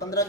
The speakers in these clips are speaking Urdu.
15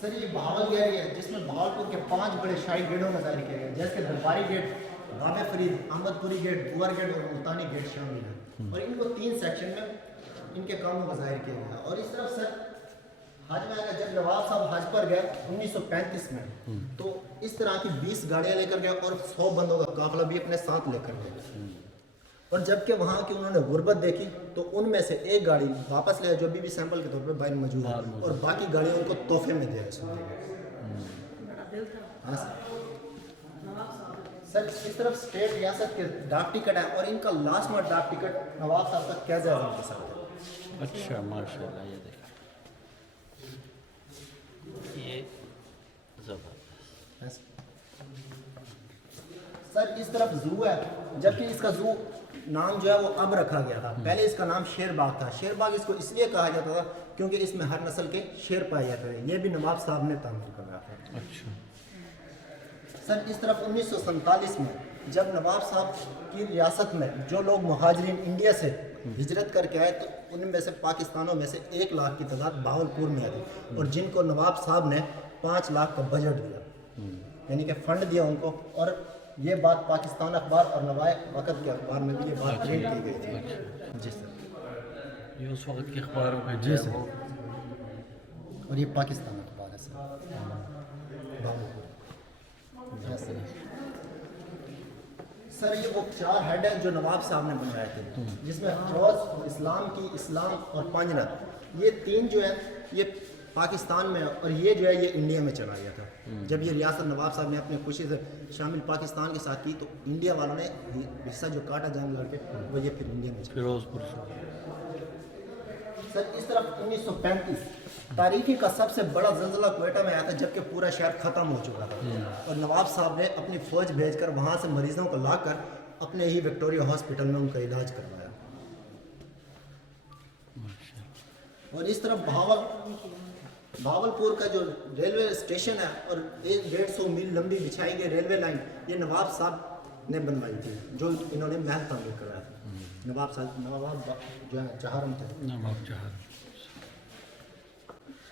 سر یہ بہاول گیٹ ہے جس میں بہاولپور کے 5 بڑے شاہی گیٹوں کا ظاہر کیا گیا جیسے درباری گیٹ، بابے فرید، احمد پوری گیٹ، بوار گیٹ اور ملتانی گیٹ شامل ہیں، اور ان کو 3 سیکشن میں ان کے کاموں کا ظاہر کیا گیا. اور اس طرف سر حج میں جب نواب صاحب حج پر گئے 1935 میں تو اس طرح کی 20 گاڑیاں لے کر گئے اور 100 بندوں کا قافلہ بھی اپنے ساتھ لے کر گئے. اور جب کہ وہاں کی انہوں نے غربت دیکھی تو ان میں سے ایک گاڑی واپس لے جو بھی سیمپل کے طور پہ باہر موجود ہے اور باقی گاڑیاں ان کو تحفے میں دیا ہے. سر اس طرف اسٹیٹ ریاست کے ڈاک ٹکٹ ہے اور ان کا لاسٹ میں ڈاک ٹکٹ نواب صاحب کا قائد اعظم کے ساتھ ہے. اچھا ماشاء اللہ یہ دیکھیں یہ زبردست. سر اس طرف زو ہے جبکہ اس کا زو نام جو ہے وہ اب رکھا گیا تھا. پہلے اس کا نام شیر باغ تھا. شیر باغ اس کو اس لیے کہا جاتا تھا کیونکہ اس میں ہر نسل کے شیر پائے جاتے تھے. یہ بھی نواب صاحب نے تعمیر کروایا تھا. اچھا سر اس طرف 1947 میں جب نواب صاحب کی ریاست میں جو لوگ مہاجرین انڈیا سے ہجرت کر کے آئے تو ان میں سے پاکستانوں میں سے 1 لاکھ کی تعداد بہاولپور میں آئی اور جن کو نواب صاحب نے 5 لاکھ کا بجٹ دیا یعنی کہ فنڈ دیا ان کو. اور یہ بات پاکستان اخبار اور نوائے وقت کے اخبار میں بھی یہ بات پرنٹ کی گئی تھی. جی سر یہ اس وقت کے اخباروں میں جی سر اور یہ پاکستان اخبار ہے سر بہاولپور. سر یہ وہ 4 ہیڈ ہیں جو نواب صاحب نے بنوائے تھے جس میں فیروز، اسلام اور پانجنت یہ 3 جو ہے یہ پاکستان میں اور یہ جو ہے یہ انڈیا میں چلا گیا تھا. جب یہ ریاست نواب صاحب نے اپنے خوشی سے شامل پاکستان کے ساتھ کی تو انڈیا والوں نے حصہ جو کاٹا جان لڑ کے وہ یہ پھر انڈیا میں چلا. فیروز پور سے. سر اس طرف 1935 تاریخی کا سب سے بڑا زلزلہ کوئٹہ میں آیا تھا جبکہ پورا شہر ختم ہو چکا تھا اور نواب صاحب نے اپنی فوج بھیج کر وہاں سے مریضوں کو لا کر اپنے ہی وکٹوریا ہاسپٹل میں ان کا علاج کروایا. اور اس طرف بہاولپور کا جو ریلوے اسٹیشن ہے اور 150 میل لمبی بچھائی گئی ریلوے لائن یہ نواب صاحب نے بنوائی تھی جو انہوں نے محل تعمیر کرایا تھا. نواب جو ہے چہارم تھے. نواب جہاں.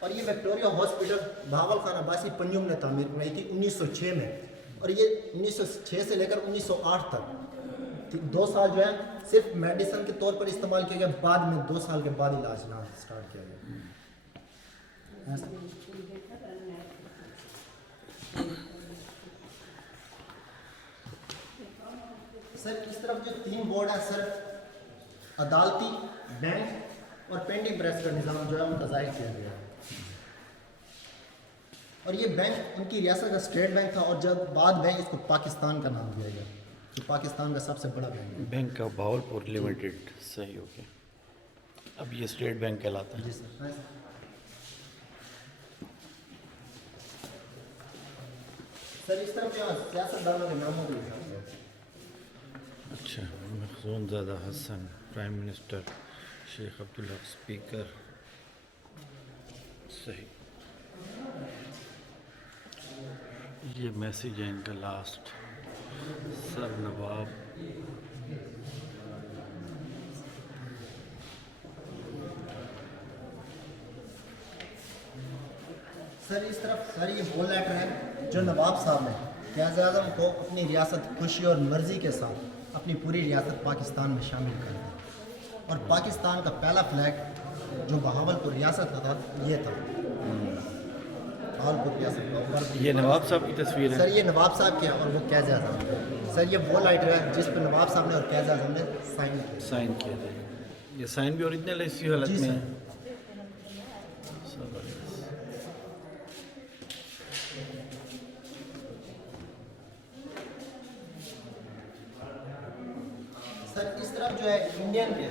اور یہ وکٹوریا ہاسپٹل بہاول خان عباسی پنجم نے تعمیر کرائی تھی 1906 میں اور یہ 1906 سے لے کر 1908 تک 2 سال جو ہے صرف میڈیسن کے طور پر استعمال کیا گیا. بعد میں 2 سال کے بعد علاج یہاں اسٹارٹ کیا گیا. سر اس طرف جو 3 بورڈ ہیں سر عدالتی، بینک اور پرنٹنگ پریس کا نظام جو ہے ان کا ظاہر کیا گیا. اور یہ بینک ان کی ریاست کا اسٹیٹ بینک تھا اور جب بعد میں اس کو پاکستان کا نام دیا گیا جو پاکستان کا سب سے بڑا بینک ہے. بینک کا بہاولپور لمیٹڈ صحیح ہو گیا. اب یہ اسٹیٹ بینک کہلاتا ہے. جی سر. سر اس طرف جو سیاست دانوں کے ناموں بھی لکھا گیا ہے. اچھا مخزون زادہ حسن پرائم منسٹر، شیخ عبدالحق اسپیکر. صحیح. یہ میسیج ہے ان کا لاسٹ. سر نواب سر اس طرف سر یہ وہ لیٹر ہے جو نواب صاحب نے قائد اعظم کو اپنی ریاست خوشی اور مرضی کے ساتھ اپنی پوری ریاست پاکستان میں شامل کر دی اور پاکستان کا پہلا فلیگ جو بہاولپور ریاست کا تھا یہ تھا. بہاولپور ریاست یہ نواب صاحب کی تصویر ہے. سر یہ نواب صاحب کے اور وہ قائد اعظم. سر یہ وہ لیٹر ہے جس پہ نواب صاحب نے اور قائد اعظم نے سائن کیا تھا. یہ سائن بھی اوریجنل ہے اسی حالت جی میں سر. ہے. سر اس طرف جو ہے انڈین کے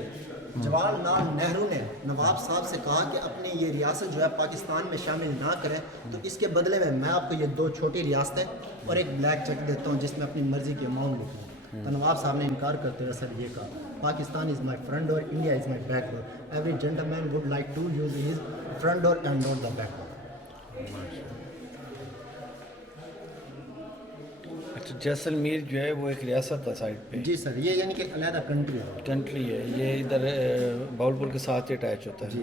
جواہر لال نہرو نے نواب صاحب سے کہا کہ اپنی یہ ریاست جو ہے پاکستان میں شامل نہ کریں تو اس کے بدلے میں آپ کو یہ 2 چھوٹی ریاستیں اور ایک بلیک چیک دیتا ہوں جس میں اپنی مرضی کے اماؤنٹ لکھوں. تو نواب صاحب نے انکار کرتے ہوئے سر یہ کہا Pakistan is my front door, India is my back door. Every gentleman would like to use his front door and not the back door. اچھا جیسلمیر جو ہے وہ ایک ریاست ہے سائڈ پہ. جی سر. یہ یعنی کہ علیحدہ کنٹری ہے. کنٹری ہے. یہ ادھر بہاولپور کے ساتھ اٹیچ ہوتا ہے. جی.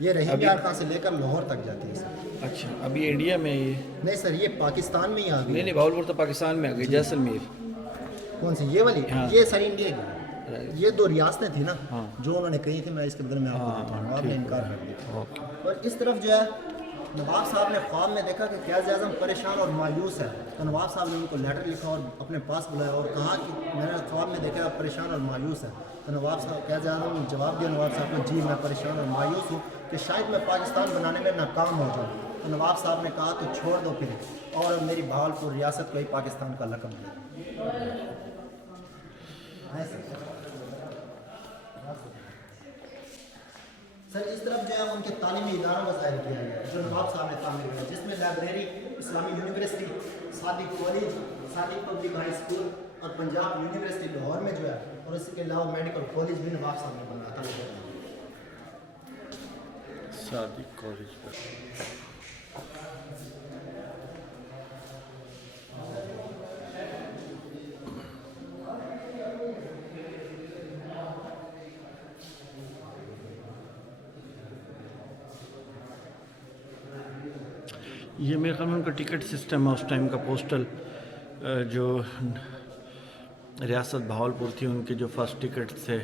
یہ رحیم یار خان سے لے کر لاہور تک جاتی ہے سر. اچھا ابھی انڈیا میں یہ نہیں سر یہ پاکستان میں ہی آ گئی. نہیں بھاولپور تو پاکستان میں آ گئی جیسلمیر. کون سی یہ والی؟ ہاں. یہ سر انڈیا کی. یہ 2 ریاستیں تھیں نا ہاں. جو انہوں نے کہی تھی، میں اس کے بدلے میں آپ کو ہاں، دیتا ہوں. آپ نے ٹھیک. انکار کر دیا. اوکے. اور اس طرف جو ہے نواب صاحب نے خواب میں دیکھا کہ قائد اعظم پریشان اور مایوس ہے، تو نواب صاحب نے ان کو لیٹر لکھا اور اپنے پاس بلایا اور کہا کہ میں نے خواب میں دیکھا آپ پریشان اور مایوس ہے. تو نواب صاحب قائد اعظم نے جواب دیا نواب صاحب کو، جی میں پریشان اور مایوس ہوں کہ شاید میں پاکستان بنانے میں ناکام ہو جاؤں. تو نواب صاحب نے کہا تو چھوڑ دو پھر اور میری بہاولپور ریاست کو ہی پاکستان کا لقب دیا. سر اس طرف جو ہے ان کے تعلیمی اداروں کا ظاہر کیا گیا جو نواب صاحب نے تعمیر کیا، جس میں لائبریری، اسلامی یونیورسٹی، صادق کالج، صادق پبلک ہائی اسکول اور پنجاب یونیورسٹی لاہور میں جو ہے، اور اس کے علاوہ میڈیکل کالج بھی نواب صاحب نے بنایا تھا. صادق کالج پر یہ میرے خیال میں ان کا ٹکٹ سسٹم ہے اس ٹائم کا. پوسٹل جو ریاست بہاولپور تھی ان کے جو فرسٹ ٹکٹ تھے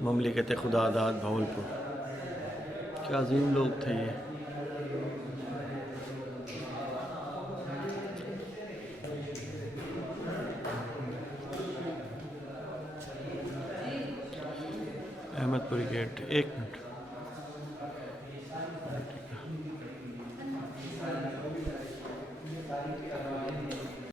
مملکت خدا آزاد بہاولپور. کیا عظیم لوگ تھے یہ. احمد پوری گیٹ. ایک منٹ.